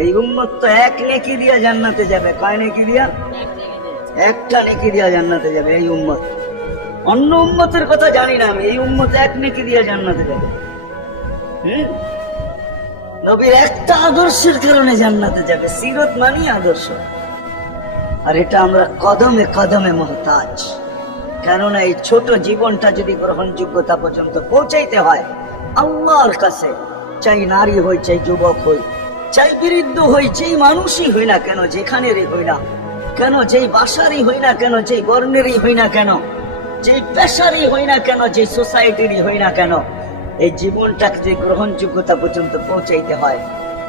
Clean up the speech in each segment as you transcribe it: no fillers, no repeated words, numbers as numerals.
এই উম্মত তো এক নেকি দিয়া জান্নাতে যাবে। কয় নেকি দিয়া? একটা নেকি দিয়া জান্নাতে যাবে এই উম্মত। অন্য উম্মতের কথা জানি না আমি, এই উম্মত এক নেকি দিয়া জান্নাতে যাবে। নবীর একটা আদর্শের কারণে জান্নাতে যাবে। সিরত মানি আদর্শ। আর এটা আমরা কদমে কদমে মুহতাজ। কেননা এই ছোট জীবনটা যদি গ্রহণযোগ্যতা পর্যন্ত পৌঁছাইতে হয় আল্লাহর কাছে, চাই নারী হই, চাই যুবক হই, চাই বৃদ্ধ হই, যেই মানুষই হই না কেন, যেখানেরই হই না কেন, যেই বাসারই হই না কেন, যেই বর্ণেরই হই না কেন, যেই পেশারই হই না কেন, যেই সোসাইটিরই হই না কেন, এই জীবনটাকে গ্রহণযোগ্যতা পর্যন্ত পৌঁছাইতে হয়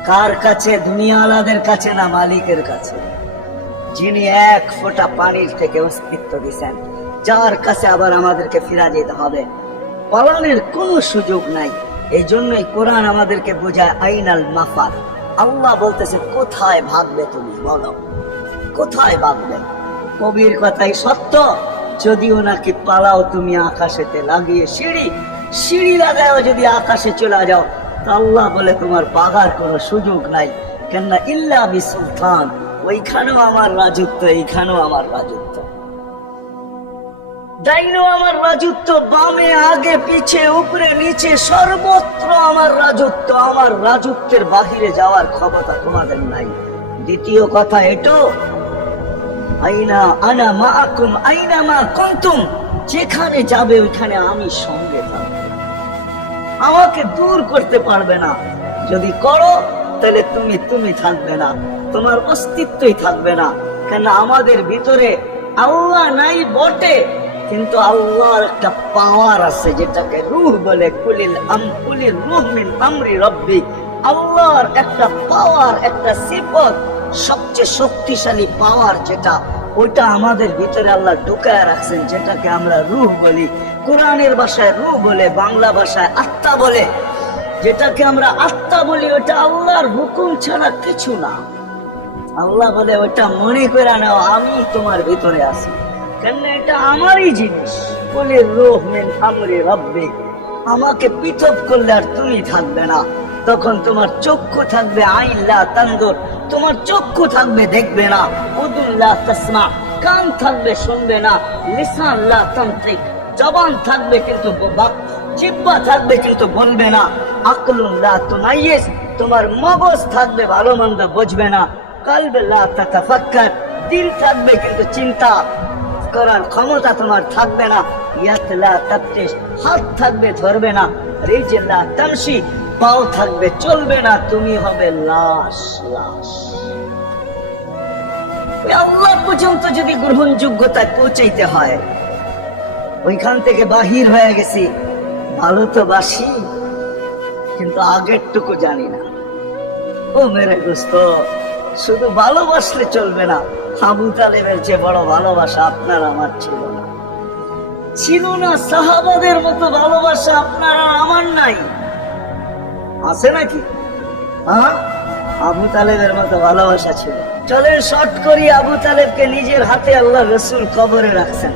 কার কাছে? দুনিয়াওয়ালাদের কাছে না, মালিকের কাছে, যিনি এক ফোঁটা পানির থেকে অস্তিত্ব দিচ্ছেন, যার কাছে আবার আমাদেরকে ফিরা যেতে হবে। পালানোর কোনো সুযোগ নাই। এই জন্যই কোরআন আমাদেরকে বোঝায় আইনাল মাফার। আল্লাহ বলতেছে কোথায় ভাগবে তুমি, বলো কোথায় ভাগবে? কবির কথাই সত্য। যদিও নাকি পালাও তুমি আকাশেতে লাগিয়ে সিঁড়ি লাগাও, যদি আকাশে চলে যাও তা আল্লাহ বলে তোমার পাগার কোনো সুযোগ নাই। কেননা ইল্লা বিসুলতান, ওইখানেও আমার রাজত্ব, এইখানেও আমার রাজত্ব, ডাইনেও আমার রাজত্ব, বামে আগে পিছে উপরে নিচে সর্বত্র আমার রাজত্ব। আমার রাজত্বের বাহিরে যাওয়ার ক্ষমতা তোমাদের নাই। দ্বিতীয় কথা এটো, আইনা আনা মাআকুম আইনা মা কুনতুম, যেখানে যাবে ওইখানে আমি সঙ্গে থাকবো, আমাকে দূর করতে পারবে না। যদি করো তাহলে তুমি থাকবে না, তোমার অস্তিত্বই থাকবে না। কেন আমাদের ভিতরে আল্লাহ নাই বটে, কিন্তু আল্লাহর একটা পাওয়ার আছে যেটাকে রূহ বলে। কুলির রূহ মিন আমরি রব্বি, আল্লাহর একটা পাওয়ার, একটা সিফত, সবচেয়ে শক্তিশালী পাওয়ার যেটা, ওইটা আমাদের ভিতরে আল্লাহ ঢুকায় রাখছেন, যেটাকে আমরা রূহ বলি। কোরআনের ভাষায় রূহ বলে, বাংলা ভাষায় আত্মা বলে। যেটাকে আমরা আত্মা বলি ওটা আল্লাহর হুকুম ছাড়া কিছু না। আল্লাহ বলে ওটা মনে করে নাও আমি তোমার ভিতরে আছি, কেন এটা আমারই জিনিস। বলে রূহ মিন আমরি রব্বি, আমাকে পৃথক করলে আর তুমি থাকবে না। তখন তোমার চক্ষু থাকবে আইন লা তানদুর, তোমার চক্ষু থাকবে দেখবে না। উযুন লা তাসমা, কান থাকবে শুনবে না। লিসান লা তানতিক, জবান থাকবে কিন্তু জিহ্বা থাকবে কিন্তু বলবে না। আকলুন লা তুমাইয়িজ, তোমার মগজ থাকবে ভালো মন্দ বুঝবে না। কলব লা তাতাফাক্কার, দিল থাকবে কিন্তু চিন্তা করার ক্ষমতা তোমার থাকবে না। ইয়াত লা তাফতিশ, হাত থাকবে ধরবে না। রিজল লা তামশি, পাও থাকবে চলবে না। তুমি হবে লাশ। আল্লাহ পর্যন্ত যদি গ্রহণযোগ্যতায় পৌঁছাইতে হয়, ওইখান থেকে বাহির হয়ে গেছি। ভালো তো বাসি, কিন্তু আগেরটুকু জানি না। ও মেরে দোস্ত, শুধু ভালোবাসলে চলবে না। আবু তালেবের যে বড় ভালোবাসা আপনার আমার ছিল না। সাহাবাদের মতো ভালোবাসা আপনার আর আমার নাই। আছে নাকি? হ্যাঁ, আবু তালেবের মতো ভালোবাসা ছিল। চলেন শর্ট করি, আবু তালেবকে নিজের হাতে আল্লাহ রসুল কবরে রাখছেন।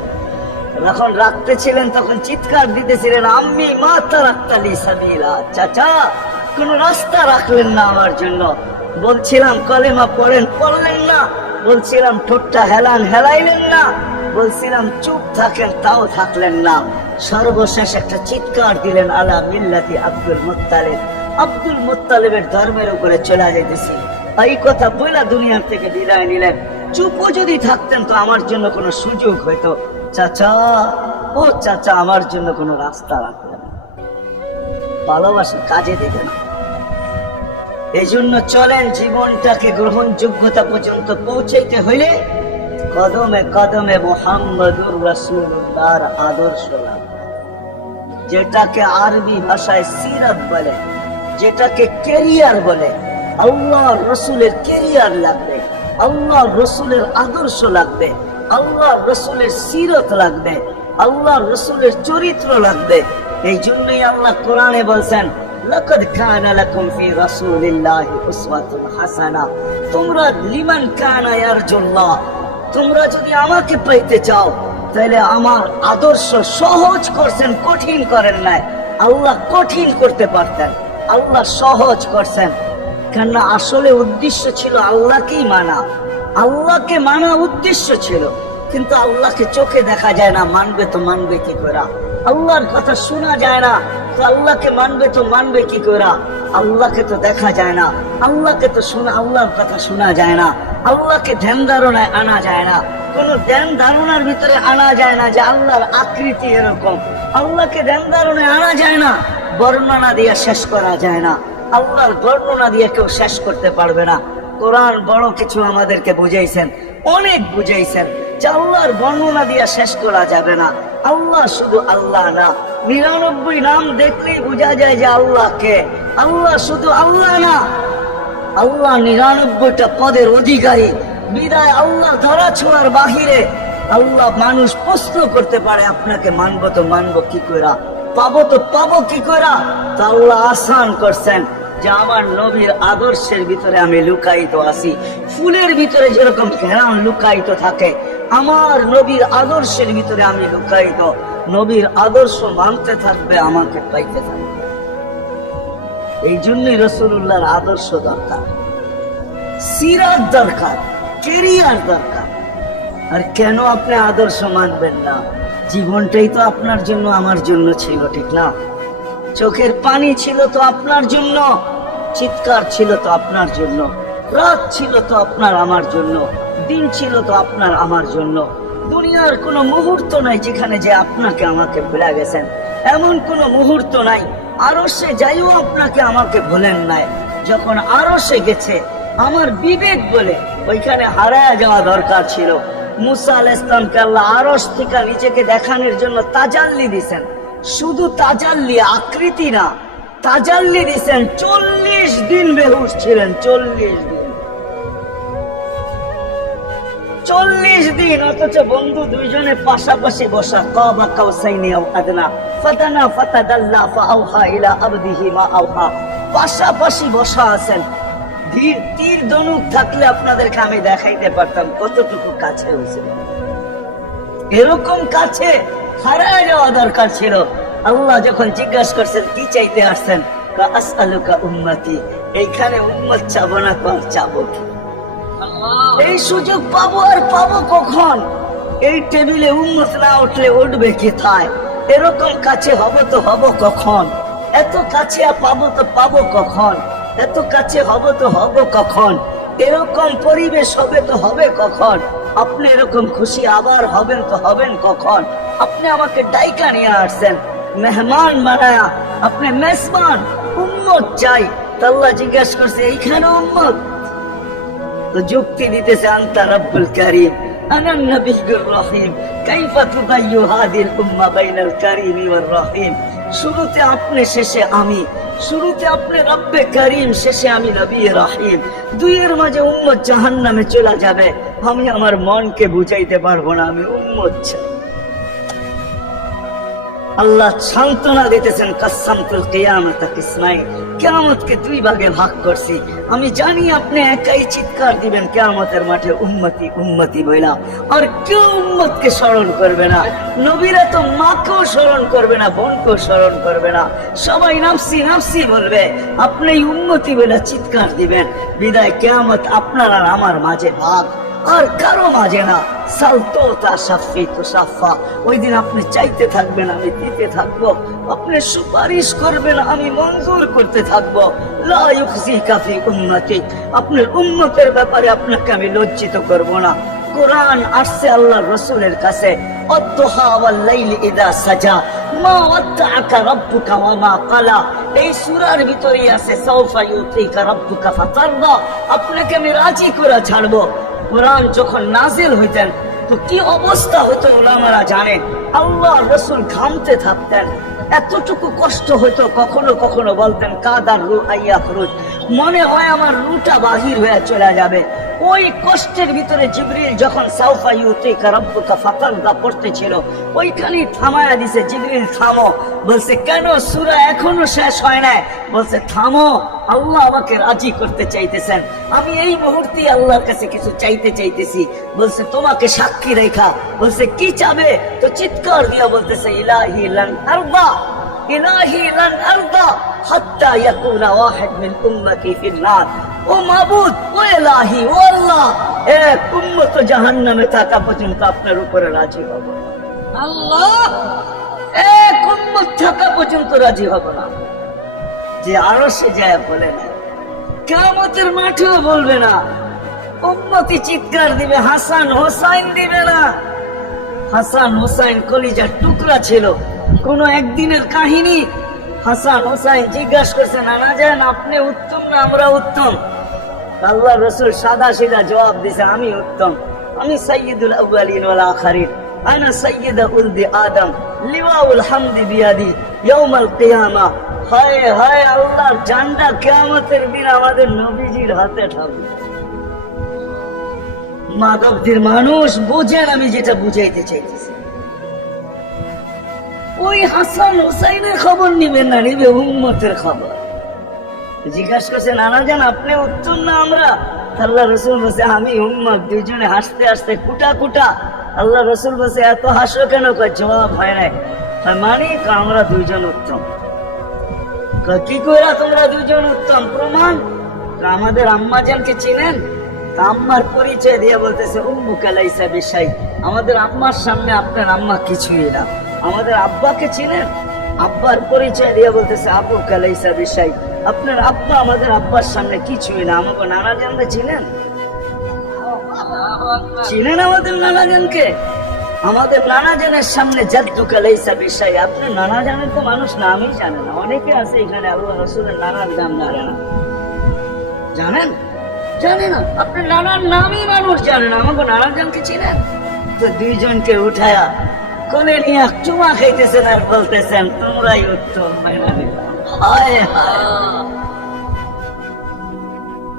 যখন রাখতেছিলেন তখন চিৎকার দিতেছিলেন, আম্মি মা তারাক্তালি সাবিলা, চাচা কোন রাস্তা রাখলেন না আমার জন্য। বলছিলাম কলেমা পড়েন, পড়লেন না। বলছিলাম ঠোঁটটা হেলান, হেলাইলেন না। বলছিলাম চুপ থাকেন, তাও থাকলেন না। সর্বশেষ একটা চিৎকার দিলেন, আলা মিল্লাতি আব্দুল মুত্তালিব, আব্দুল মুত্তালিবের ধর্মের উপরে চলে যেতেছি। এই কথা বইলা দুনিয়ার থেকে বিদায় নিলেন। চুপও যদি থাকতেন তো আমার জন্য কোনো সুযোগ হইতো। চাচা, ও চাচা, আমার জন্য কোনো রাস্তা রাখলেন না। ভালোবাসা কাজে দেবে না। এই জন্য চলেন, জীবনটাকে গ্রহণযোগ্যতা পর্যন্ত পৌঁছাইতে হইলে কদমে কদমে মুহাম্মদুর রাসূলুল্লাহর আদর্শ লাগবে, যেটাকে আরবি ভাষায় সিরাত বলে, যেটাকে ক্যারিয়ার বলে। আল্লাহ রসুলের ক্যারিয়ার লাগবে, আল্লাহ রসুলের আদর্শ লাগবে, আল্লাহ রসুলের সিরত লাগবে, আল্লাহ রসুলের চরিত্র লাগবে। এই জন্যই আল্লাহ কোরআনে বলছেন, লাকাদ কানা লাকুম ফি রাসূলিল্লাহি উসওয়াতুন হাসানা, তোমরা লিমান কানা ইয়ারজুল্লাহ, তোমরা যদি আমাকে পেতে চাও তাহলে আমার আদর্শ সহজ করছেন, কঠিন করেন নাই। আল্লাহ কঠিন করতে পারতেন, আল্লাহ সহজ করছেন। কেননা আসলে উদ্দেশ্য ছিল আল্লাহকেই মানা, আল্লাহকে মানা উদ্দেশ্য ছিল। কিন্তু আল্লাহকে চোখে দেখা যায় না, মানবে তো মানবে কি করে? আল্লাহর কথা শোনা যায় না, তো আল্লাহকে মানবে তো মানবে কি করে? আল্লাহকে তো দেখা যায় না, আল্লাহকে তো শোনা, আল্লাহর কথা শোনা যায় না, আল্লাহকে ধ্যান ধারণায় আনা যায় না, কোন ধ্যান ধারণার ভিতরে আনা যায় না যে আল্লাহর আকৃতি এরকম। আল্লাহকে ধ্যান ধারণায় আনা যায় না, বর্ণনা দিয়ে শেষ করা যায় না। আল্লাহর বর্ণনা দিয়ে কেউ শেষ করতে পারবে না। কোরআন বড় কিছু আমাদেরকে বুঝাইছেন, অনেক বুঝাইছেন যে আল্লাহর বর্ণনা দিয়ে শেষ করা যাবে না। আল্লাহ শুধু আল্লাহ না, 99 নাম দেখলেই বোঝা যায় যে আল্লাহ কে। আল্লাহ শুধু আল্লাহ না, আল্লাহ 99টা পদের অধিকারী। বিদায় আল্লাহ ধরা ছোঁয়ার বাহিরে। আল্লাহ মানুষ প্রশ্ন করতে পারে আপনাকে মানবো তো মানবো কি করে, পাবো তো পাবো কি করে? তা আল্লাহ আসান করছেন যে আমার নবীর আদর্শের ভিতরে আমি লুকায়িত আছি। ফুলের ভিতরে যেরকম ঘেরান লুকায়িত থাকে, আমার নবীর আদর্শের ভিতরে আমি লুকায়িত। নবীর আদর্শ মানতে থাকবে, আমাকে পাইতে থাকবে। এই জন্যই রাসূলুল্লাহর আদর্শ দরকার, সিরাত দরকার, কেরিয়ার দরকার। আর কেন আপনি আদর্শ মানবেন না? জীবনটাই তো আপনার জন্য আমার জন্য ছিল, ঠিক না? চোখের পানি ছিল তো আপনার জন্য, চিৎকার ছিল তো আপনার জন্য, রাত ছিল তো আপনার আমার জন্য, দিন ছিল তো আপনার আমার জন্য। দুনিয়ার কোনো মুহূর্ত নাই যেখানে যে আপনাকে আমাকে ভুলে গেছেন, এমন কোনো মুহূর্ত নাই। আরশে যাইও আপনাকে আমাকে ভুলেন নাই। যখন আরশে গেছে আমার বিবেক বলে ওইখানে হারায়া যাওয়া দরকার ছিল। মুসা আলাইহিস সালামকে আল্লাহ আরশ থেকে নিজেকে দেখানোর জন্য তাজাল্লি দিয়েছেন। শুধু তাজাল্লি, আকৃতি না, তাজাল্লি দিয়েছেন। 40 দিন বেহুশ ছিলেন, 40 দিন, 40 দিন। অথচ বন্ধু দুইজনে পাশাপাশি বসা, কাবা কাউসাইনি আও আদনা ফাতানা ফাতাদাল্লা ফাআওহা ইলা আবদিহি মা আওহা, পাশাপাশি বসা আছেন। তীর ধনুক থাকলে আপনাদেরকে আমি দেখাইতে পারতাম কতটুকু কাছে হয়েছিল। এরকম কাছে হারায় যাওয়া দরকার ছিল। আল্লাহ যখন জিজ্ঞাসা করছেন কি চাইতে আসছেন, আসআলুকা উম্মতি, এইখানে উম্মত চাবো না তো চাবো কি? এই সুযোগ পাবো আর পাবো কখন? এই টেবিলে উম্মত না উঠলে উঠবে কোথায়? এরকম কাছে হব তো হব কখন? এত কাছে পাবো তো পাবো কখন? এত কাছে হব তো হব কখন? এরকম পরিবেশ হবে তো হবে কখন? আপনি এরকম খুশি আবার হবেন তো হবেন কখন? আপনি আমাকে ডাইকা নিয়ে আসছেন, মেহমান বানায়া, আপনি মেজবান, উম্মত চাই। আল্লাহ জিজ্ঞাসা করছে এইখানে উম্মত? তো যুক্তি দিতেছে আনতা রব্বুল কারীম আনান নবিয়্যুর রহিম কাইফা তুদাইয়ু হাদিল উম্মাহ বাইনাল কারীমি ওয়ার রহিম। শুরুতে আপনি, শেষে আমি। শুরুতে আপনি রব্বে কারীম, শেষে আমি নবী রহিম। দুইয়ের মাঝে উম্মত জাহান্নামে চলে যাবে। আমি আমার মনকে বুঝাইতে পারবো না আমি উম্মত চাই। আল্লাহ সান্ত্বনা দিতেছেন, কাসসামতুল কিয়ামাতা কিসমাইন, কিয়ামতকে 2 ভাগে ভাগ করছি। আমি জানি আপনি একাই চিৎকার দিবেন কিয়ামতের মাঠে উম্মতি উম্মতি বইলা, আর কেউ উম্মতকে স্মরণ করবে না। নবীরা তো মাকেও স্মরণ করবে না, বোনকেও স্মরণ করবে না, সবাই নাফসি নাফসি বলবে। আপনি উম্মতি বইলা চিৎকার দিবেন। বিদায় কিয়ামত আপনার আর আমার মাঝে ভাগ, আর কারো মাঝে না। সালতোতা সাফি তো সাফা, ওই দিন আপনি চাইতে থাকবেন, আমি দিতে থাকবো। আপনি সুপারিশ করবেন, আমি মঞ্জুর করতে থাকবো। লা ইউখজিকা ফি উম্মতি, আপনার উম্মতের ব্যাপারে আপনাকে আমি লজ্জিত করব না। কোরআন আসছে আল্লাহর রাসূলের কাছে, আদ-দুহা ওয়াল লাইল ইযা সাজা মা ওয়াদ্দাআকা রাব্বুকা ওয়া মা ক্বালা। এই সূরার ভিতরেই আছে সাউফা ইউতিকা রাব্বুকা ফাতারদা, আপনাকে আমি রাজি করে ছাড়বো। কোরআন যখন নাজিল হইতেন তো কি অবস্থা হতো উলামারা জানেন। আল্লাহ রাসূল ঘামতে থাকতেন, এতটুকু কষ্ট হতো। কখনো কখনো বলতেন কাদার রু আইয়া খরুজ, মনে হয় আমার রুটা বাহির হয়ে চলে যাবে। ওই কষ্টের ভিতরে জিবরিল যখন সাউফা ইউতিকা রাব্বুকা ফাতারদা পড়তেছিল, ওইখানেই থামায়া দিছে, জিবরিল থামো। বলছে কেন? সূরা এখনো শেষ হয় নাই। বলছে থামো, আল্লাহ আমাকে রাজি করতে চাইতেছেন, আমি এই মুহূর্তে আল্লাহর কাছে কিছু চাইতে চাইতেছি। বলছে তোমাকে সাক্ষী রেখা। বলছে কি চাবে? তো চিৎকার দিয়া বলতেছে ইলাহি লান আরদা, ইলাহি লান আরদা হাত্তা ইয়াকুনা ওয়াহিদ মিন উম্মতি ফিন নার। ও মাবুদ, ও এলাহি, ও আল্লাহ, এক উম্মত জাহান্নামে থাকা পর্যন্ত আপনার উপরে রাজি হব না। আল্লাহ, এক উম্মত থাকা পর্যন্ত রাজি হব না। যে আরশে যায় বলে না, কিয়ামতের মাঠেও বলবে না। উম্মতি চিৎকার দিবে, হাসান হোসাইন দিবে না। হাসান হোসাইন কলিজার টুকরা ছিল, কোন একদিনের কাহিনী। হাসান হোসাইন জিজ্ঞাসা করছে, নানা যান আপনি উত্তম না আমরা উত্তম? আল্লাহ রসুল সাদা সিধা জবাব দিছে, আমি উত্তম, আমি সাইয়্যিদুল আউয়ালিন ওয়াল আখিরিন, আনা সাইয়্যিদু উলদি আদম, লিওয়াউল হামদি বিয়াদি ইয়াউমাল কিয়ামা। হায় হায়, আল্লাহর ঝান্ডা কিয়ামতের দিন আমাদের নবীজির হাতে থাকবে। মাধবদের মানুষ বোঝেন আমি যেটা বুঝাইতে চাইতেছি। ওই হাসান হোসাইনের খবর নিবেন না, নিবে উম্মতের খবর। জিজ্ঞাসা করছে, নানা যান আপনি উত্তম না আমরা? আল্লাহ রসুল বলছে, আমি উম্মত। দুইজনে হাসতে হাসতে কুটা কুটা। আল্লাহ রসুল বলছে, এত হাসো কেন? জবাব হয় নাই। মানে আমরা দুইজন উত্তম। কি করে তোমরা দুইজন উত্তম? প্রমাণ, আমাদের আম্মা জানকে চিনেন? আম্মার পরিচয় দিয়ে বলতেছে, উম্মুকা লাইসা বিশাই, আমাদের আম্মার সামনে আপনার আম্মা কিছুই না। আমাদের আব্বাকে চিনেন? আব্বার পরিচয় দিয়ে বলতেছে, আব্বুকা লাইসা বিশাই, আপনার আব্বা আমাদের আব্বার সামনে কিছুই না। আমাকে নানা জানকে চিনেন? চিনেন আমাদের নানা জানকে? আমাদের নানা জানের সামনে জাদ্দুকা লাইসা বিশাই, আপনার নানা জানের তো মানুষ নামই জানে না। অনেকে আছে এখানে আল্লাহ রাসূলের নানার নাম জানে না। জানেন? জানে না। আপনার নানার নামই মানুষ জানে না। আমাকে নানা জানকে চিনেন? তো দুইজনকে উঠায়া কোলে নিয়ে চুমা খাইতেছেন আর বলতেছেন, তোমরাই উত্তম। হায় হায়,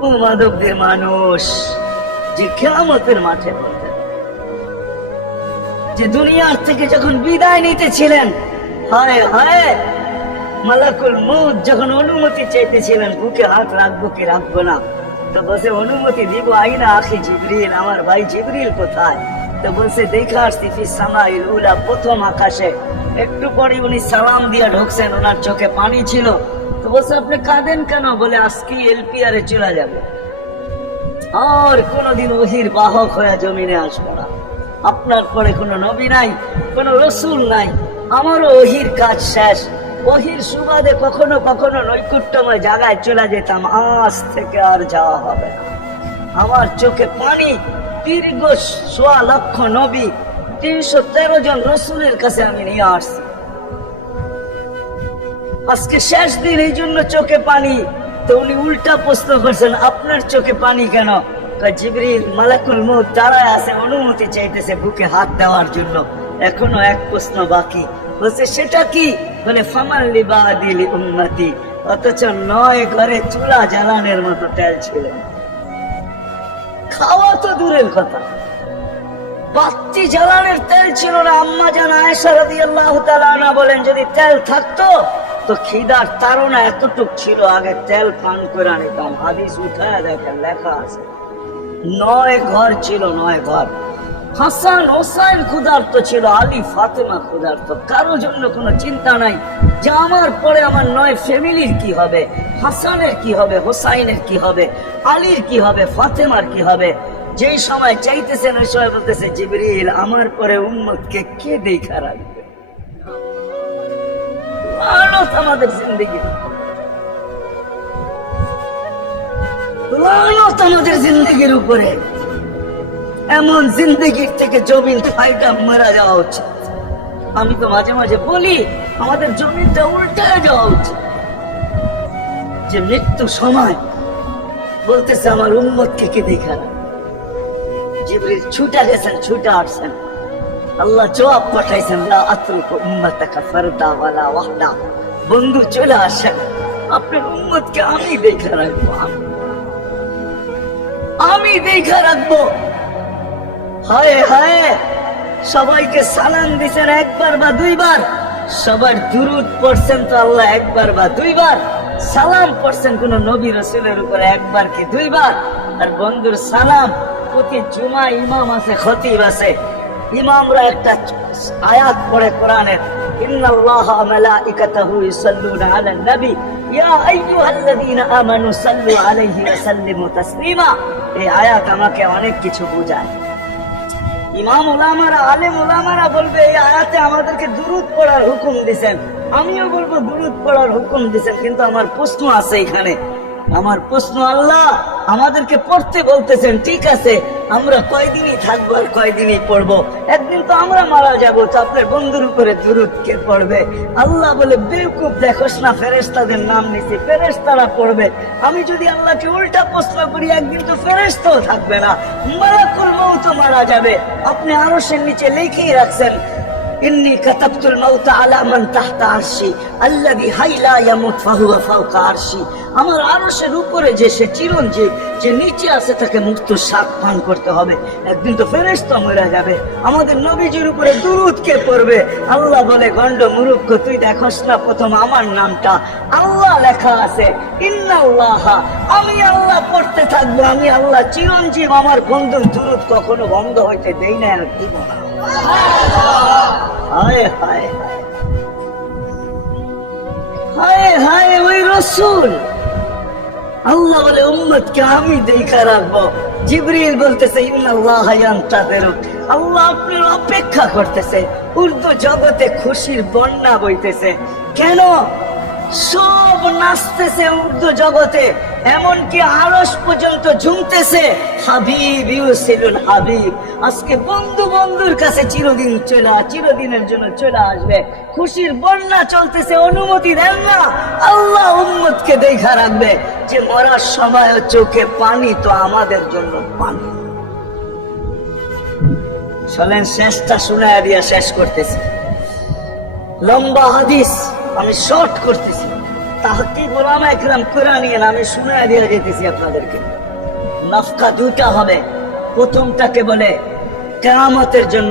ও মাধবদের মানুষ যে কিয়ামতের মাঠে বলতেন, যে দুনিয়ার থেকে যখন বিদায় নিতেছিলেন, হায় হায়, মালাকুল মউত যখন অনুমতি চাইতেছিলেন, বুকে হাত রাখবো কি রাখবো না, তো বলছে অনুমতি দিব। আইনা আখি জিবরিল, আমার ভাই জিবরিল কোথায়? তো বলছে, দেখা আসছি ফিস সামাইল উলা, প্রথম আকাশে। একটু পরে উনি সালাম দিয়ে ঢুকছেন, ওনার চোখে পানি ছিল। তো বলছে, আপনি কাঁদেন কেন? বলে, আজকে এলপিআরে চলে যাবে, আর কোনদিন ওহির বাহক হয়ে জমিনে আসবো না। আপনার পরে কোনো নবী নাই, কোনো রসুল নাই, আমারও ওহির কাজ শেষ। ওহির সুবাদে কখনো কখনো নৈকট্যময় জায়গায় চলে যেতাম, আজ থেকে আর যাওয়া হবে না। আমার চোখে পানি। দীর্ঘ ১.৫ লক্ষ নবী, ৩১৩ জন রসুলের কাছে আমি নিয়ে আসছি। আজকে শেষ দিন, এই জন্য চোখে পানি। তো উনি উল্টা প্রশ্ন করছেন, আপনার চোখে পানি কেন? জিবরিল মালাকুল মউত দাঁড়ায় আছে, অনুমতি চাইতেছে বুকে হাত দেওয়ার জন্য। এখনো এক প্রশ্ন বাকি। বলছে, সেটা কি? বলে, ফামান লিবাদিল উম্মতি। অথচ ৯ ঘরে চুলা জ্বালানোর মতো তেল ছিল। খাওয়া তো দূরের কথা, বাতি জ্বালানোর তেল ছিল না। আম্মা জান আয়েশা রাদিয়াল্লাহু তাআলা আনহা বলেন, যদি তেল থাকতো তো খিদার তাড়না এতটুক ছিল, আগে তেল পান করে নিতাম। হাদিস উঠায় দেখেন, লেখা আছে ৯ ঘর ছিল, ৯ ঘর। হাসান হোসাইন ক্ষুধার্ত ছিল, আলী ফাতেমা ক্ষুধার্ত। কারো জন্য কোনো চিন্তা নাই যে আমার পরে আমার ৯ ফ্যামিলির কি হবে, হাসানের কি হবে, হোসাইনের কি হবে, আলীর কি হবে, ফাতেমার কি হবে। যেই সময় চাইতেছেন ওই সময় বলতেছে, জিবরিল আমার পরে উম্মতকে কে দেখা রাখবে? লানত আমাদের জিন্দেগি, লানত আমাদের জিন্দেগির উপরে। এমন জিন্দেগির থেকে জমিন ফাইটা মারা যাওয়া উচিত। আমি তো মাঝে মাঝে বলি, আমাদের জমিনটা উল্টায় যাওয়া উচিত। যে মৃত্যু সময় বলতেছে, আমার উম্মতকে কে দেখা রাখবে? জিবরিল ছুটা গেছেন, ছুটা আসছেন। আল্লাহ জবাব পাঠাইছেন, লা আতরুকু উম্মাতাকা ফারদা ওয়ালা ওয়াহদা। বন্ধু চলে আসেন, আপনার উম্মতকে আমি দেখা রাখবো, আমি দেখা রাখবো। হায় হায়, সবাইকে সালাম দিছেন একবার বা দুইবার, সবার দুরুদ পড়ছেন তো আল্লাহ একবার বা দুইবার, সালাম পড়ছেন কোন নবী রাসূলের উপরে একবার কি দুইবার। আর বন্ধুর সালাম প্রতি জুমা ইমাম আছে, খতিব আছে, ইমামরা একটা আয়াত পড়ে কোরআনের, ইন্নাল্লাহা ওয়া মালাইকাতাহু ইউসাল্লুনা আলান নবী ইয়া আইয়ুহাল্লাযীনা আমানু সাল্লু আলাইহি ওয়া সাল্লিমু তাসলিমা। এই আয়াত আমাকে অনেক কিছু বোঝায়। ইমাম উলামারা, আলেম উলামারা বলবে এই আয়াতে আমাদেরকে দুরূদ পড়ার হুকুম দিবেন, আমিও বলবো দুরূদ পড়ার হুকুম দিবেন। কিন্তু আমার প্রশ্ন আছে এখানে, আমার প্রশ্ন, আল্লাহ আমাদেরকে পড়তে বলতেছেন, ঠিক আছে, আমরা কয়দিনই থাকবো আর কয়দিনই পড়বো? একদিন তো আমরা মারা যাবো, তো আপনার বন্ধুর উপরে দুরূদ কে পড়বে? আল্লাহ বলে, বেকুব, দেখোস না ফেরেশতাদের নাম নিছি, ফেরেশতারা পড়বে। আমি যদি আল্লাহকে উল্টা প্রশ্ন করি, একদিন তো ফেরেশতাও থাকবে না, মালাকুল মউত মারা যাবে। আপনি আরশের নিচে লিখেই রাখছেন, ইন্নী কাতাবতুল মাউতা আলা মান তাহতা আরশি আল্লাযী হাইলা ইয়ামুত ফাহুয়া ফাওকা আরশি। আমার আরশের উপরে যে সে চিরঞ্জীব, যে নিচে আছে, তাকে মুক্ত শ্বাস পান করতে হবে। একদিন তো ফেরেশতা মরে যাবে, আমাদের নবীজির উপরে দুরূদ কে পড়বে? আল্লাহ বলে, গন্ড মূর্খ, তুই দেখোস না প্রথম আমার নামটা আল্লাহ লেখা আছে, ইন্নাল্লাহা, আমি আল্লাহ পড়তে থাকবো, আমি আল্লাহ চিরঞ্জীব, আমার বন্ধুর দুরূদ কখনো বন্ধ হইতে দেই না, আর দিব না। হায় হায় হায় হায়, ওই রাসূল। আল্লাহ বলে, উম্মতকে আমি দেখা রাখবো। জিবরিল বলতেছে, ইন্নাল্লাহা ইয়ান্তাযিরুক, আল্লাহ আপনার অপেক্ষা করতেছে। উর্দু জগতে খুশির বন্যা বইতেছে। কেন? সব নাচতেছে উর্দু জগতে, এমনকি আরশ পর্যন্ত ঝুমতেছে। হাবিব ইউসিলুল হাবিব, আজকে বন্ধু বন্ধুর কাছে চিরদিনের জন্য চলে আসবে। খুশির বন্যা চলতেছে, অনুমতি দেন না। আল্লাহ উম্মতকে দেখা রাখবে যে মরার সময় চোখে পানি তো আমাদের জন্য পানি। চলেন শেষটা শুনায়া দিয়া শেষ করতেছি। লম্বা হাদিস আমি শর্ট করতেছি, তাহকিক উলামা ইকরাম করে নিয়ে আমি শুনায়া দিয়া যেতেছি আপনাদেরকে। নাফকা দুটা হবে, প্রথমটাকে বলে কিয়ামতের জন্য,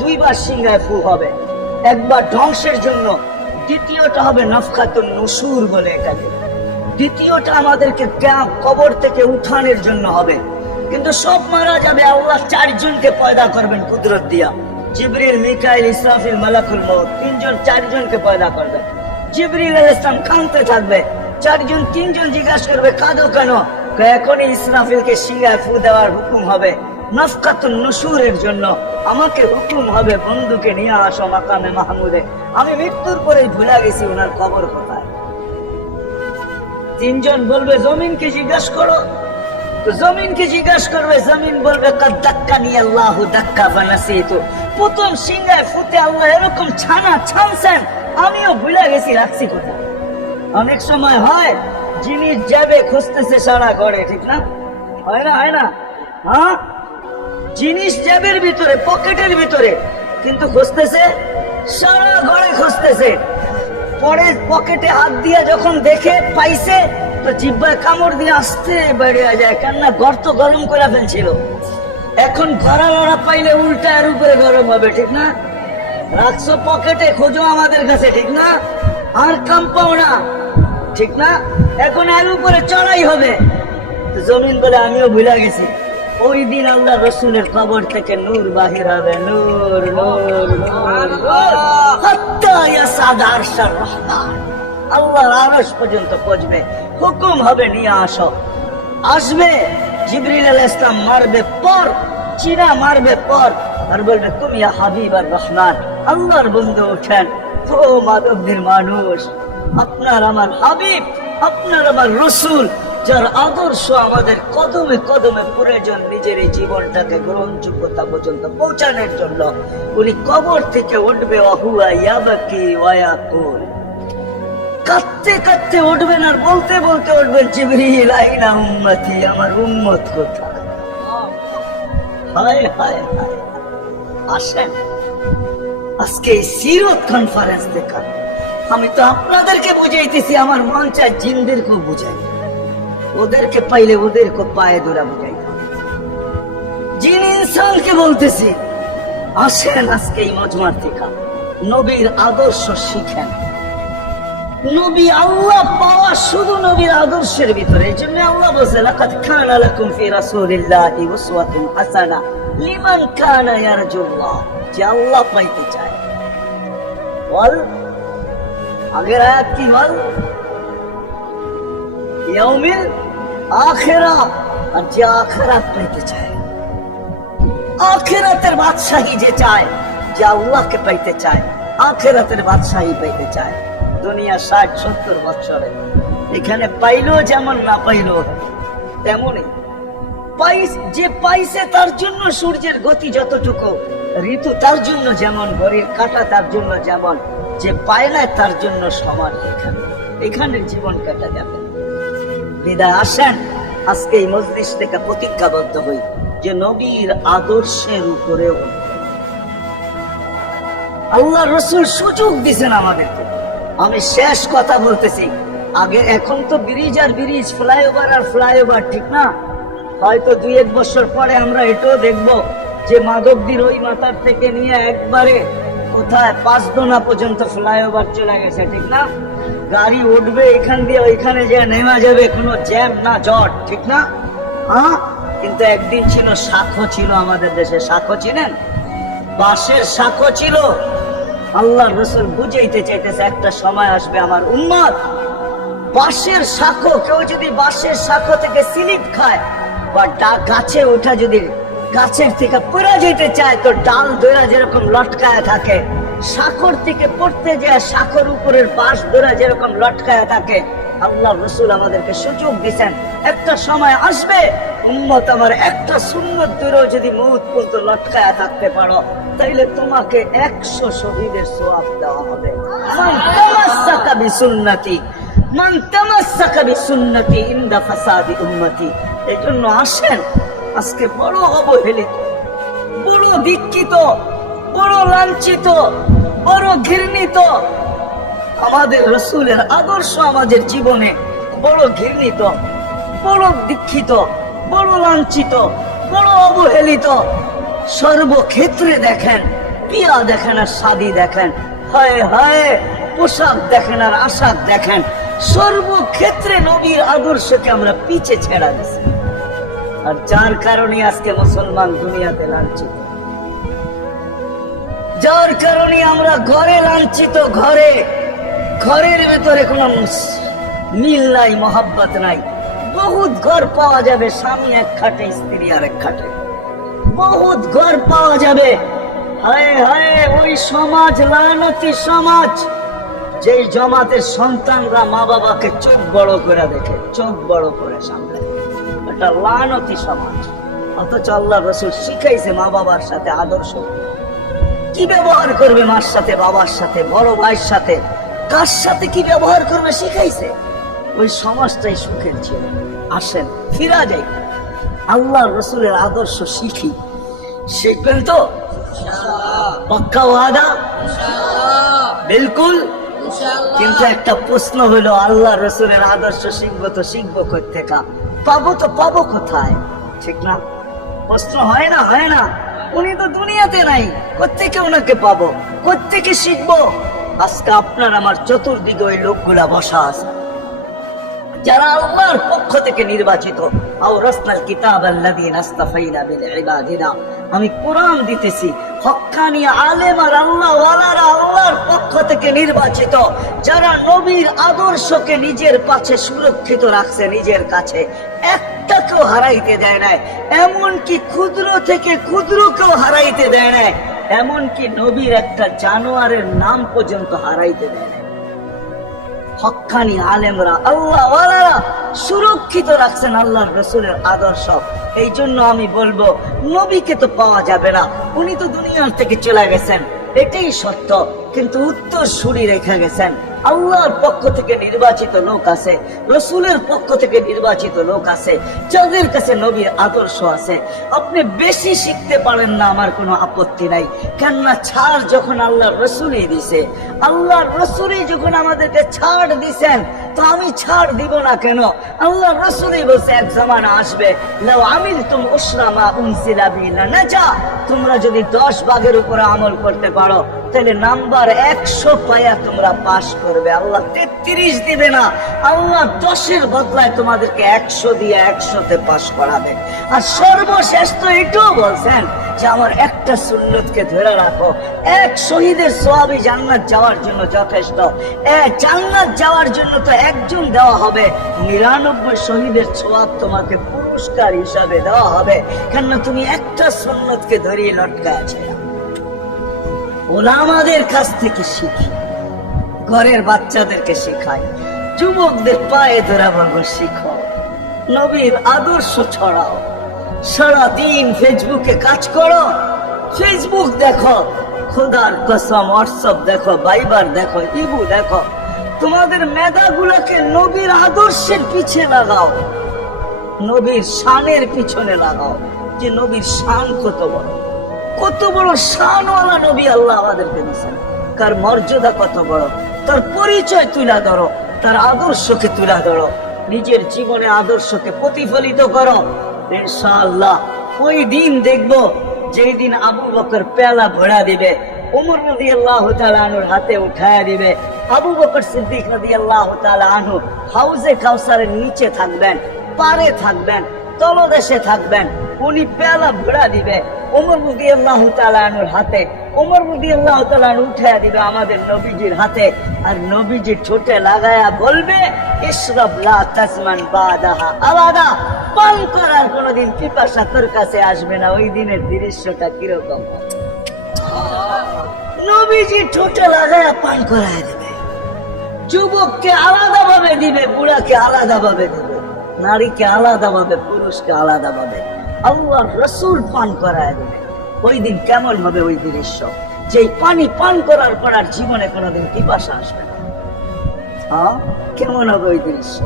দুইবার সিংহায় ফু হবে, একবার ধ্বংসের জন্য, দ্বিতীয়টা হবে নাফখাতুন নুশুর বলে এটাকে। দ্বিতীয়টা আমাদেরকে কবর থেকে উঠানোর জন্য হবে। কিন্তু সব মারা যাবে, আল্লাহ চারজনকে পয়দা করবেন কুদরত দিয়া, জিবরিল, মিকাইল, ইসরাফিল, মালাকুল মউত, চারজনকে পয়দা করবেন। জিবরিল আলাইহিস সালাম কাঁদতে থাকবে, তিনজন জিজ্ঞাসা করবে, কাঁদো কেন? এখনই ইসরাফিলকে সিংহায় ফু দেওয়ার হুকুম হবে, নাফকাতুন নুশুরের জন্য আমাকে হুকুম হবে, বন্ধুকে নিয়ে আসো মাকামে মাহমুদে। আমি মৃত্যুর পরেই ভুলে গেছি ওনার কবর কোথায়। তিনজন বলবে, জমিনকে জিজ্ঞাসা করো। তো জমিনকে জিজ্ঞাসা করবে, জমিন বলবে, কাদ দাক্কানি আল্লাহু দাক্কা ফানাসিতু। প্রথম সিংহায় ফুতে আল্লাহ এরকম ছানছেন, আমিও ভুলে গেছি রাখছি কোথায়। অনেক সময় হয় জিনিস যাবে খুঁজতেছে সারা ঘরে, ঠিক না? হয় না? হ্যাঁ, জিনিস জ্যাবের ভিতরে, পকেটের ভিতরে, কিন্তু খুঁজতেছে সারা ঘরে খুঁজতেছে। পরে পকেটে হাত দিয়ে যখন দেখে পাইছে, তো জিহ্বায় কামড় দিয়ে আসতে বেরিয়ে যায়, কেননা গর্ত গরম করে ফেলছিল। এখন ঘরা লড়া পাইলে উল্টা এর উপরে গরম হবে, ঠিক না? রাখছো পকেটে, খোঁজো আমাদের কাছে, ঠিক না? আর কাম পাও না, ঠিক না? এখন এর উপরে চড়াই হবে। জমিন বলে, আমিও ভুলে গেছি। ওই দিন আল্লাহ রসুলের কবর থেকে নূর বাহির হবে, নূর নূর আল্লাহর আরশ পর্যন্ত পৌঁছবে, হুকুম হবে, নিয়ে আসো। আসবে জিবরিল আলাইহিস সালাম, মারবে পর, চিরা মারবে পর, আর বলবে, তুমি ইয়া হাবিব আর রহমান, আল্লাহর বন্ধু ওঠেন। তো মানবদের মানুষ, আপনার আমার হাবিব, আপনার আমার রসুল, যার আদর্শ আমাদের কদমে কদমে প্রয়োজন নিজের এই জীবনটাকে গ্রহণযোগ্যতা পর্যন্ত পৌঁছানোর জন্য, উনি কবর থেকে উঠবে, ওয়াহুয়া ইয়াবাকি ওয়া ইয়াকুল, কাঁদতে কাঁদতে উঠবেন আর বলতে বলতে উঠবেন, জিবরিল আইনা উম্মতি, আমার উম্মত কোথায়? হায় হায় হায়। আসেন আজকে এই সিরত কনফারেন্স দেখা, আমি তো আপনাদেরকে বুঝাইতেছি, আমার মন চায় জিনদেরকেও বুঝাই, ওদেরকে পাইলে ওদেরকে পায়ে ধরা বুঝাই। জিন ইনসানকে বলতেছি, আসেন আজকে এই মজমার থেকে নবীর আদর্শ শিখেন। নবী আল্লাহ পাওয়া শুধু নবীর আদর্শের ভিতরে। এই জন্য আল্লাহ বলছে, লাকাদ কানা লাকুম ফি রাসূলিল্লাহি উসওয়াতুন হাসানাহ লিমান কানা ইয়ারজুল্লাহ, যে আল্লাহ পাইতে চায়। বল আগের আয়াত কি বল? ইয়াউমিল আখিরা। আর যে আখিরাত পেতে চায়, আখিরাতের বাদশাহী যে চায়, যে আল্লাহকে পাইতে চায়, আখিরাতের বাদশাহী পাইতে চায়, দুনিয়া 60-70 বছরে এখানে পাইলো যেমন, না পাইলো তেমনই। যে পাইছে তার জন্য সূর্যের গতি যতটুকু, ঋতু তার জন্য যেমন, ঘড়ির কাঁটা তার জন্য যেমন, যে পায় না তার জন্য সমান। এখানে জীবন কাটা যাবে। বিদায় আসেন আজকে এই মজলিস থেকে প্রতিজ্ঞাবদ্ধ হই যে নবীর আদর্শের উপরেও আল্লাহ রসুল সুযোগ দিয়েছেন আমাদেরকে। আমি শেষ কথা বলতেছি, আগে এখন তো ব্রিজ আর ব্রিজ, ফ্লাইওভার আর ফ্লাইওভার, ঠিক না? হয়তো 2-1 বছর পরে আমরা এটাও দেখবো যে মাধবদীর ওই মাথার থেকে নিয়ে একবারে কোথায় 5 দোনা পর্যন্ত ফ্লাইওভার চলে গেছে, ঠিক না? গাড়ি উঠবে এখান দিয়ে ওইখানে যে নেমা যাবে, কোনো জ্যাম না জট, ঠিক না? হ্যাঁ, কিন্তু একদিন ছিল শাখো, ছিল আমাদের দেশে শাখো, চিনেন? বাঁশের শাখো ছিল। আল্লাহ রসুল বুঝাইতে চাইতেছে একটা সময় আসবে আমার উম্মত বাঁশের শাখো, কেউ যদি বাঁশের শাখো থেকে স্লিপ খায় বা গাছে ওঠা, যদি গাছের থেকে পড়ে যেতে চায় তো ডাল ধরা যেরকম লটকায় থাকে, শাখর থেকে পড়তে যায় শাখর উপরের বাঁশ ধরা যেরকম লটকায় থাকে। আল্লাহ রসুল আমাদেরকে সুযোগ দিচ্ছেন, একটা সময় আসবে উম্মত আমার একটা সুন্নত ধরেও যদি মউত পর্যন্ত লটকায় থাকতে পারো, তাইলে তোমাকে 100 শহীদের সওয়াব দেওয়া হবে। মান তামাসসাকা বিসুন্নতি, মান তামাসসাকা বিসুন্নতি ইনদা ফাসাদি উম্মতি। এজন্য আসেন আজকে বড় অবহেলিত, বড় দীক্ষিত, বড় লাঞ্ছিত, বড় ঘৃণিত আমাদের রসুলের আদর্শ আমাদের জীবনে বড় ঘৃণিত, বড় দীক্ষিত, বড় লাঞ্ছিত, বড় অবহেলিত। সর্বক্ষেত্রে দেখেন, পিয়া দেখেন আর শাদী দেখেন, হায় হায় পোশাক দেখেন আর আশাক দেখেন, সর্বক্ষেত্রে নবীর আদর্শকে আমরা পিছে ছেড়া দিছি। আর যার কারণে আজকে মুসলমান দুনিয়াতে লাঞ্ছিত, যার কারণে আমরা ঘরে লাঞ্ছিত, ঘরের ভেতরে কোনো মিল নাই, মহাব্বত নাই। বহুত ঘর পাওয়া যাবে স্বামী এক খাটে, স্ত্রী আর এক খাটে, বহুত ঘর পাওয়া যাবে। হায় হায় ওই সমাজ লানতি সমাজ, যেই জমাতের সন্তানরা মা বাবাকে চোখ বড় করে দেখে, চোখ বড় করে সামনে, এটা লানতি সমাজ। অথচ আল্লাহ রসুল শিখাইছে মা বাবার সাথে আদর্শ কি ব্যবহার করবে, মার সাথে, বাবার সাথে, বড় ভাইয়ের সাথে, কার সাথে কি ব্যবহার করবে শিখাইছে। ওই সমাজটাই সুখের ছিল। আসেন ফিরা যাই, আল্লাহ রসুলের আদর্শ শিখি। শিখবেন তো? পাক্কা ওয়াদা? বিলকুল। কিন্তু একটা প্রশ্ন হলো, আল্লাহ রসুলের আদর্শ শিখবো তো শিখবো কোথেকে, পাবো তো পাবো কোথায়, ঠিক না? প্রশ্ন হয় না? হয় না? উনি তো দুনিয়াতে নাই, কোথেকে ওনাকে পাবো, কোথেকে শিখবো? আজকে আপনার আমার চতুর্দিকে ওই লোকগুলা বসা আছে, যারা আল্লাহর পক্ষ থেকে নির্বাচিত। আওরাসনাল কিতাবাল্লাযীনা ইসতাফাইনা মিন ইবাদিনা, আমি কোরআন দিতেছি, হক্কানি আলেম আর আল্লাহ ওয়ালারা আল্লাহর পক্ষ থেকে নির্বাচিত, যারা নবীর আদর্শকে নিজের কাছে সুরক্ষিত রাখছে, নিজের কাছে একটাকেও হারাইতে দেয় নাই, এমনকি ক্ষুদ্র থেকে ক্ষুদ্রকেও হারাইতে দেয় নাই, এমনকি নবীর একটা জানোয়ারের নাম পর্যন্ত হারাইতে দেয় নাই। হক্কানি আলেমরা আল্লাহ ওয়ালারা সুরক্ষিত রাখছেন আল্লাহর রসুলের আদর্শ। এই জন্য আমি বলবো, নবীকে তো পাওয়া যাবে না, উনি তো দুনিয়ার থেকে চলে গেছেন, এটাই সত্য, কিন্তু উত্তর সুরি রেখে গেছেন। আল্লাহর পক্ষ থেকে নির্বাচিত লোক আছে, রসুলের পক্ষ থেকে নির্বাচিত লোক আছে, যাদের কাছে নবীর আদর্শ আছে। আপনি বেশি শিখতে পারেন না, আমার কোনো আপত্তি নাই, কেননা ছাড় যখন আল্লাহর রসুলই দিছে, আল্লাহর রসুলই যখন আমাদেরকে ছাড় দিছেন, তো আমি ছাড় দিব না কেন? আল্লাহর রসুলই বলছে এক জামানা আসবে, লাউ আমিলতুম উশরা মা উনজিলা বিহি লানাজা, তোমরা যদি 10 ভাগের উপরে আমল করতে পারো তাহলে নাম্বার 100 পায়া তোমরা পাস করবে। আল্লাহ 33 দিবে না, আল্লাহ 10-এর বদলায় তোমাদেরকে 100 দিয়ে 100-তে পাস করাবে। আর সর্বশেষ তো এটাও বলছেন, যে আমার একটা সুন্নতকে ধরে রাখো। এক শহীদের সওয়াবই জান্নাত যাওয়ার জন্য যথেষ্ট। জান্নাত যাওয়ার জন্য তো একজন দেওয়া হবে, 99 শহীদের সওয়াব তোমাকে পুরস্কার হিসাবে দেওয়া হবে, কেননা তুমি একটা সুন্নতকে ধরিয়ে লটকা আছে। ওলামাদের কাছ থেকে শিখি, ঘরের বাচ্চাদেরকে শেখাই, যুবকদের পায়ে ধরা বলবো শিখো, নবীর আদর্শ ছড়াও। সারাদিন ফেসবুকে কাজ করো, ফেসবুক দেখো, খোদার কসম হোয়াটসঅ্যাপ দেখো, ভাইবার দেখো, ইবু দেখো, তোমাদের মেধাগুলোকে নবীর আদর্শের পিছে লাগাও, নবীর শানের পিছনে লাগাও, যে নবীর শান কত বড়, কত বড় শানওয়ালা নবী আল্লাহ আমাদেরকে দিয়েছেন, কার মর্যাদা কত বড়, তার পরিচয় তুলে ধরো, তার আদর্শকে তুলে ধরো, নিজের জীবনে আদর্শকে প্রতিফলিত করো। ইনশাআল্লাহ ওই দিন দেখবো যেই দিন আবু বকর পেলা ভরা দিবে, ওমর রাদিয়াল্লাহু তাআলা আনহুর হাতে উঠায়া দিবে, আবু বকর সিদ্দিক রাদিয়াল্লাহু তাআলা আনহু হাউজে কাউসারের নিচে থাকবেন, পারে থাকবেন, তলদেশে থাকবেন, উনি পেলা ভরা দিবে ওমর রাদিয়াল্লাহু তাআলা আনহুর হাতে, ওমর রাদিয়াল্লাহু তাআলা আনহু উঠায়া দিবে আমাদের নবীজির হাতে, আর নবীজি ঠোঁটে লাগায়া বলবে ইশরাব লা তাসমান বাদাহা আবাদা, পান করার কোনদিন পিপাসা তোর কাছে আসবে না। ওই দিনের দৃশ্যটা কিরকম, নবীজি ঠোঁটে লাগায়া পান করায় দেবে, যুবককে আলাদা ভাবে দিবে, বুড়াকে আলাদা ভাবে দিবে, নারীকে আলাদা ভাবে, পুরুষকে আলাদা ভাবে, আল্লাহর রাসূল পান করায় দেবে। ওই দিন কেমন হবে ওই দৃশ্য, যে পানি পান করার পর আর জীবনে কোনোদিন পিপাসা আসবে না। হ্যাঁ, কেমন হবে ওই দৃশ্য?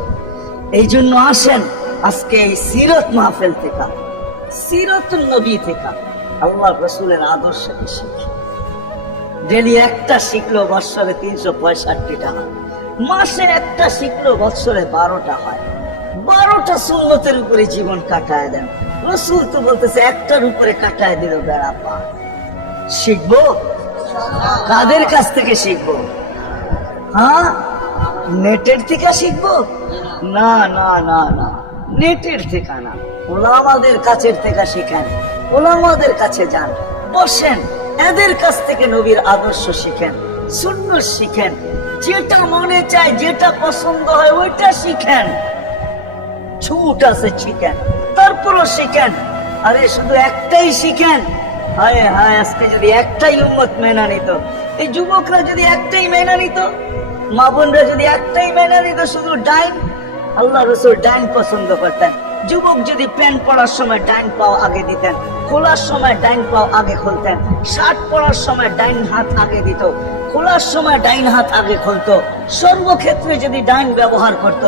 এই জন্য আসেন আজকে এই সিরত মাহফিল থেকে, সিরতুন নবী থেকে আল্লাহর রাসূলের আদর্শকে শিখি। ডেলি একটা শিখলো বৎসরে 365টা হয়, মাসে একটা শিখলো বৎসরে 12টা হয়। 12টা সুন্নতের উপরে জীবন কাটায় দেন। রাসূল তো বলতেছে একটার উপরে কাটায় দিল বেড়া পার। শিখবো কাদের কাছ থেকে শিখবো? হ্যাঁ, নেটের থেকে শিখবো? না না না না, নেটের থেকে না, ওলামাদের কাছের থেকে শিখেন, ওলামাদের কাছে যান, বসেন, এদের কাছ থেকে নবীর আদর্শ শিখেন, সুন্নাত শিখেন, যেটা মনে চায়, যেটা পছন্দ হয় ওইটা শিখেন, ছুট আছে শিখেন, তারপরও শিখেন। আরে শুধু একটাই শিখেন, হায় হায় আজকে যদি একটাই উম্মত মেনা নিত, এই যুবকরা যদি একটাই মেনা নিত, মা বোনরা যদি একটাই মেনা নিত, শুধু ডাইন, আল্লাহ রাসূল ডাইন পছন্দ করতেন। যুবক যদি প্যান্ট পরার সময় ডাইন পাও আগে দিতেন, খোলার সময় ডাইন পাও আগে খুলতেন, শার্ট পরার সময় ডাইন হাত আগে দিত, খোলার সময় ডাইন হাত আগে খুলতো, সর্বক্ষেত্রে যদি ডাইন ব্যবহার করত,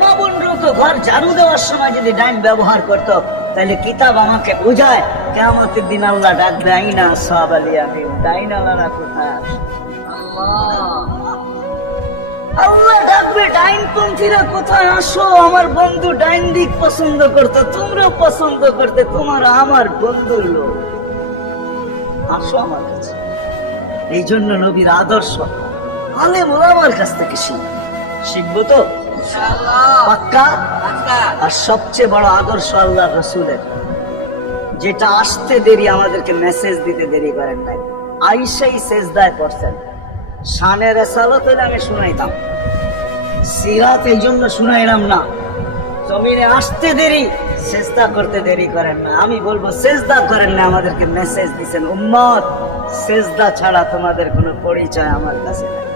মা বোনরা তো ঘর ঝাড়ু দেওয়ার সময় যদি ডাইন ব্যবহার করত, তাহলে কিতাব আমাকে বোঝায় কিয়ামতের দিন আল্লাহ ডাকবে আইনা আসহাবাল ইয়ামিন, ডাইন আলারা কোথায়? আল্লাহ ডাকবে ডাইনপন্থীরা কোথায় আসো, আমার বন্ধু ডাইন দিক পছন্দ করতো, তোমরা পছন্দ করতে, তোমার আমার বন্ধুর লোক, আসো আমার কাছে। এই জন্য নবীর আদর্শ আলেম ওলামার কাছ থেকে শিখবো তো পাক্কা। আর সবচেয়ে বড় আদর্শ আল্লাহর রাসূলের, যেটা আসতে দেরি, আমাদেরকে মেসেজ দিতে দেরি করেন নাই, আইসাই সেজদায় পড়ছেন। শানের রেসালত হলে আমি শুনাইতাম, সিরাত এই জন্য শুনাইলাম না, জমিনে আসতে দেরি, সেজদা করতে দেরি করেন না। আমি বলবো সেজদা করেন না, আমাদেরকে মেসেজ দিচ্ছেন উম্মত, সেজদা ছাড়া তোমাদের কোনো পরিচয় আমার কাছে নাই।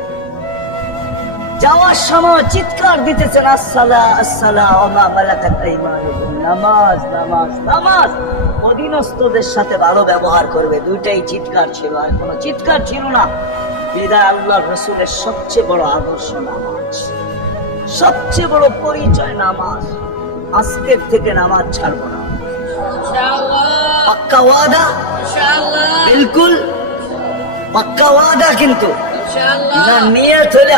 যাওয়ার সময় চিৎকার দিতেছেন আসসালা আসসালা ওয়া মা মালাকাত আইমানুকুম, নামাজ নামাজ নামাজ, অধীনস্থদের সাথে ভালো ব্যবহার করবে, দুইটাই চিৎকার ছিল, আর কোনো চিৎকার ছিল না। বিদায় আল্লাহর রাসূলের সবচেয়ে বড় আদর্শ নামাজ, সবচেয়ে বড় পরিচয় নামাজ। আজকের থেকে নামাজ ছাড়বো না, পাক্কা ওয়াদা, বিলকুল পাক্কা ওয়াদা, কিন্তু নিয়ত হলে